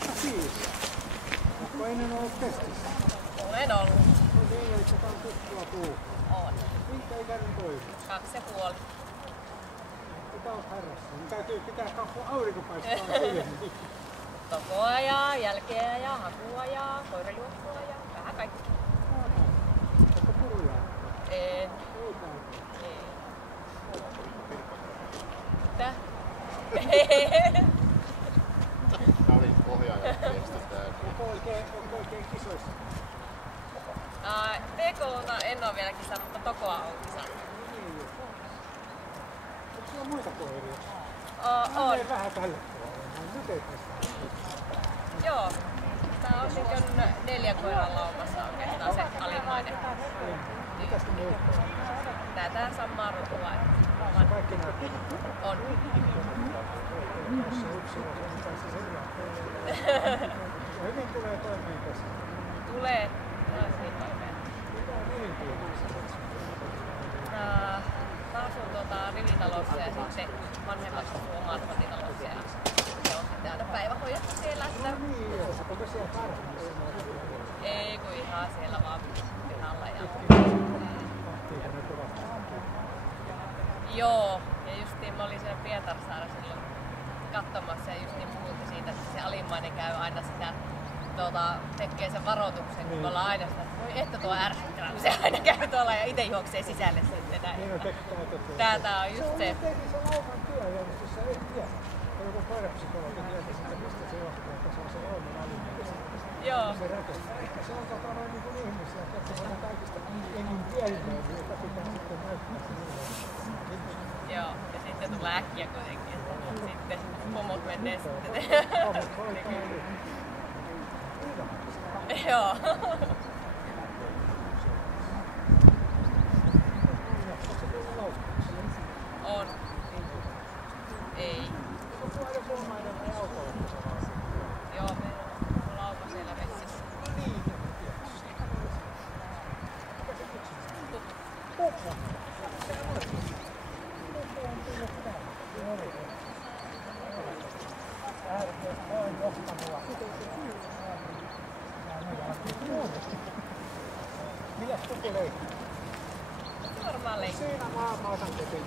85. Onko ennen ollut testissä? Olen ollut. No niin, eli tämä on tuttua puu. On. Minkä ikäinen toi? 2,5. Mitä olet harrassa? Niin täytyy pitää aurinko paistaa siihen. Tokoajaa, jälkeajaa, hakuajaa, koirajuoksuajaa, vähän kaikki. Onko puruja? En. Ei täytyy. Ei. Mitä? Mä olin ohjaajan viestintää. Onko oikein kisoissa? PK:ta en oo vielä kisannut, mutta Tokoa on kisannut. Niin jo. Onko sulla muita koiria? On. Menee vähän tälle puolelle. Nyt ei tästä. Joo. Tää on niinkön 4 koiran laumassa oikeastaan se alimmainen. Mitäs te muut? Tää samaa rotua. Kaikki nää On. jos se yksilö on, niin kai se seuraa. Hyvin tulee toimeen tässä. Tulee. Tulee siinä toimeen. Mitä on elinpiirissä? Mä asun rivitalossa ja sitten vanhemmat asuu omat kotitalossa ja se on sitten aina päivähoidossa siellä. No niin, joo. Onko siellä tarpeessa? Ei kun ihan siellä vaan pihalla. Joo, ja justiin mä olin siellä Pietarsaaressa silloin katsomassa ja justiin puhuttiin siitä, että se alimmainen käy aina sitä tekee sen varoituksen, kun me ollaan aina sitä, että voi että tuo ärsyttävää, kun se aina käy tuolla ja itse juoksee sisälle sitten näin. Niin on tekniikkaa. Tää on just se. Se on tietenkin se lauman työjärjestys, sä et tiedä. On joku koirapsykologi tietää sitä, mistä se johtuu, että se on se lauman alimmainen. Joo. Se rakastaa. Se on noin niin kuin ihmisiä, että se on kaikista engin pienimmäinen, joka pitää sitten näyttää sen. Joo, ja sitten tulee äkkiä kuitenkin, että sitten pomot menee sitten. Pomot hoitaa nyt. Joo. On. Ei. Joo, meillä on lauka siellä messissä. Milläs tuku leikki? Se varmaan leikki. Siinä mä otan kotiin.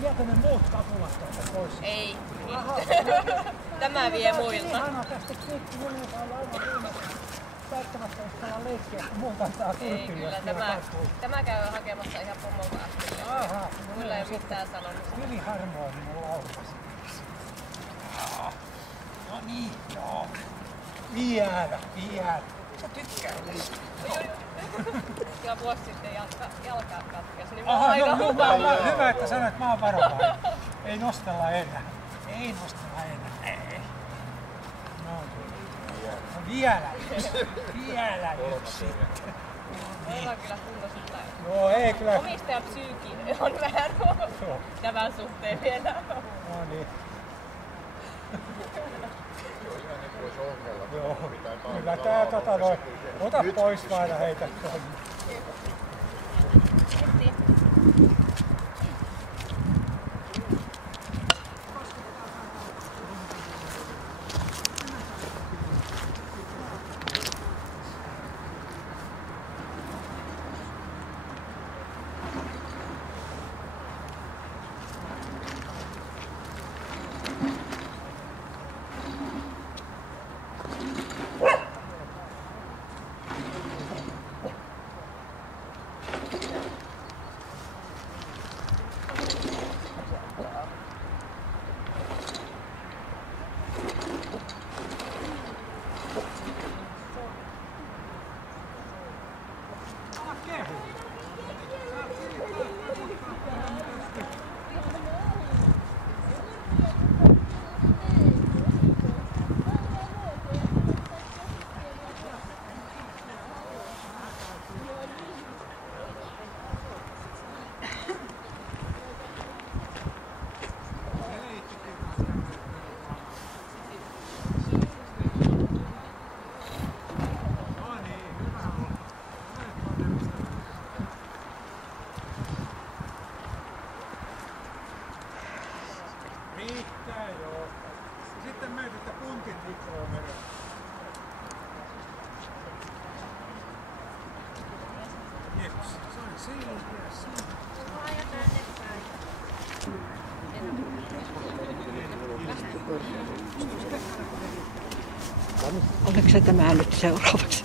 Viekö ne muut kapulat tuolta pois? Ei. Tämä vie muilta. Ihana tästä pikku Julius on aivan viimeistä. Välttämättä jos täällä leikkiä, kun muuta saa Ei kyllä, tämä käy hakemassa ihan pomolta asti. Aha. Mulla ei ole mitään sanonut. Hyvin harmooninen laukas. No niin, joo. Vielä. Sä tykkää niistä. Kyllä vuosi sitten jalkaan katkesi, niin Aha, aika hyvä, että sanoit, että mä oon varovainen. Ei nostella enää. Ei. No vielä yksi. Meillä on kyllä kunnossa päivä. Joo, ei kyllä. Omistajan psyykin on vähän tämän suhteen vielä. No niin. Joo, kyllä tää ota pois vaan ja heitä tuohon. Oliko se tämä nyt seuraavaksi?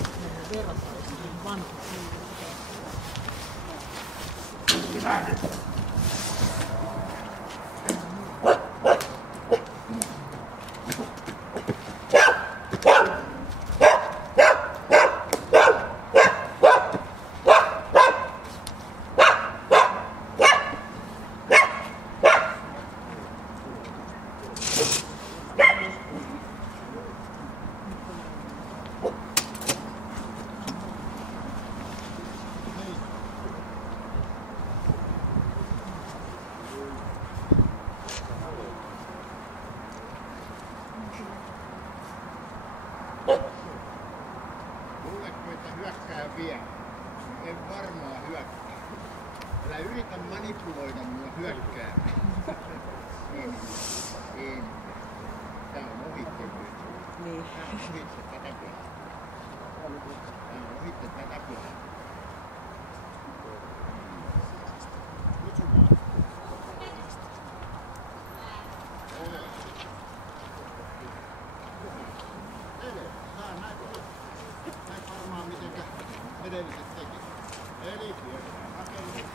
Luuletko, että hyökkää vielä? En varmaan hyökkää. Älä yritä manipuloida mua hyökkää. Ei. Tää on ohitte nyt. Niin. Tää on ohitte tätä kohtaa. Tää on ohitte tätä kohtaa. Kutsumaan. Näin varmaan mitenkä edelliset teki. Eli rakennukset.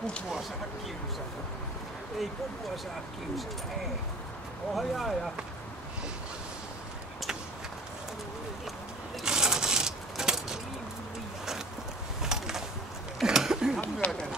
Pupua saa kiusata. Ei pupua saa kiusata, ei. Ohjaaja. Ihan myötänä.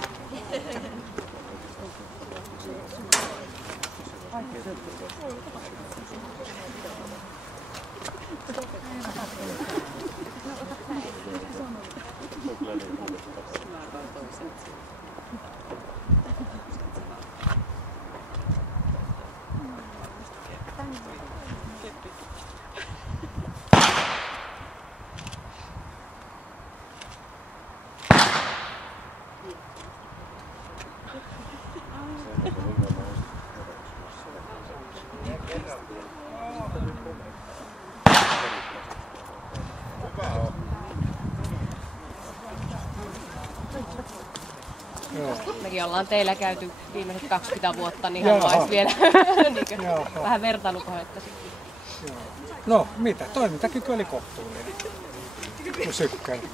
mekin ollaan teillä käyty viimeiset 20 vuotta, niin haluaisi vielä niin vähän vertailukohdetta sitten. No mitä, toimintakyky oli kohtuullinen. Sykkäin.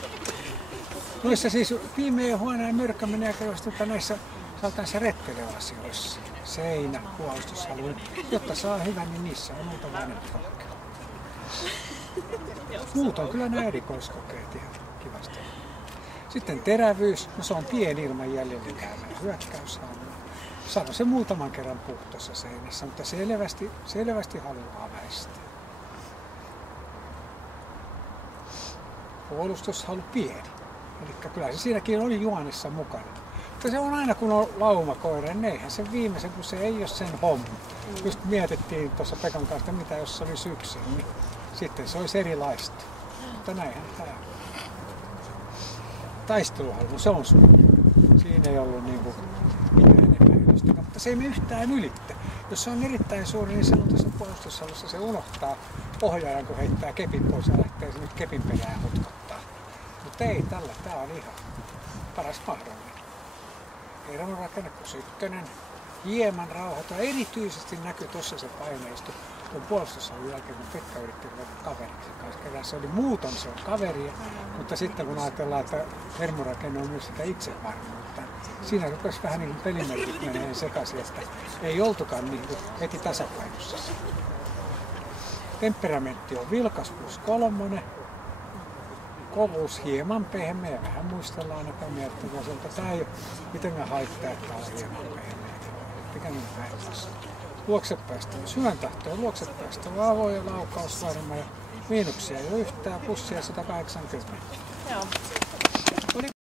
Noissa siis viimeinen huoneen myrkkäminen ja käyvästypä näissä sanotaan rettelyasioissa. Seinä, puolustusalue, jotta saa hyvän, niin niissä on oltava enemmän kokea. Muut on kyllä nämä erikoiskokeet ihan kivasti. Sitten terävyys, no se on pieni ilman jäljelle käyvä hyökkäyshalua. Sano se muutaman kerran puhtossa seinässä, mutta selvästi haluaa väistää. Puolustushalu pieni. Eli kyllä se siinäkin oli juonessa mukana. Mutta se on aina kun on laumakoira, niin eihän se viimeisen, kun se ei ole sen homma. Just mietittiin tuossa Pekan kanssa, mitä jos se oli syksyn, niin sitten se olisi erilaista. Mutta näinhän tämä on. Taisteluhalu, se on suuri. Siinä ei ollut niinku mitään epäilystä, mutta se ei mene yhtään ylittä. Jos se on erittäin suuri, niin silloin tässä puolustushalussa se unohtaa ohjaajan, kun heittää kepin pois ja lähtee sinne kepin perään mutkottaa. Mutta ei tällä, tää on ihan paras mahdollinen. Meidän on rakennettu ykkönen, hieman rauhoitua. Erityisesti näkyy tuossa se paineisto. Tuon puolustushalun jälkeen, kun Pekka yritti ruveta kaveriksi kanssa. Se oli muuton, se on kaveria, mutta sitten kun ajatellaan, että hermorakenne on myös sitä itsevarmuutta, siinä rupesi vähän niin kuin pelimerkit menee sekaisin, että ei oltukaan niin kuin heti tasapainossa. Temperamentti on vilkas +3. Kovuus hieman pehmeä, vähän muistellaan ainakaan miettiväiseltä. Tää ei ole mitenkään haittaa, että on hieman pehmeä. Mikä niin päivässä. Luoksepäästä on syvän tahtoa, luoksepäästä on avoin ja laukausvarma ja miinuksia ei ole yhtään, plussia 180. Joo.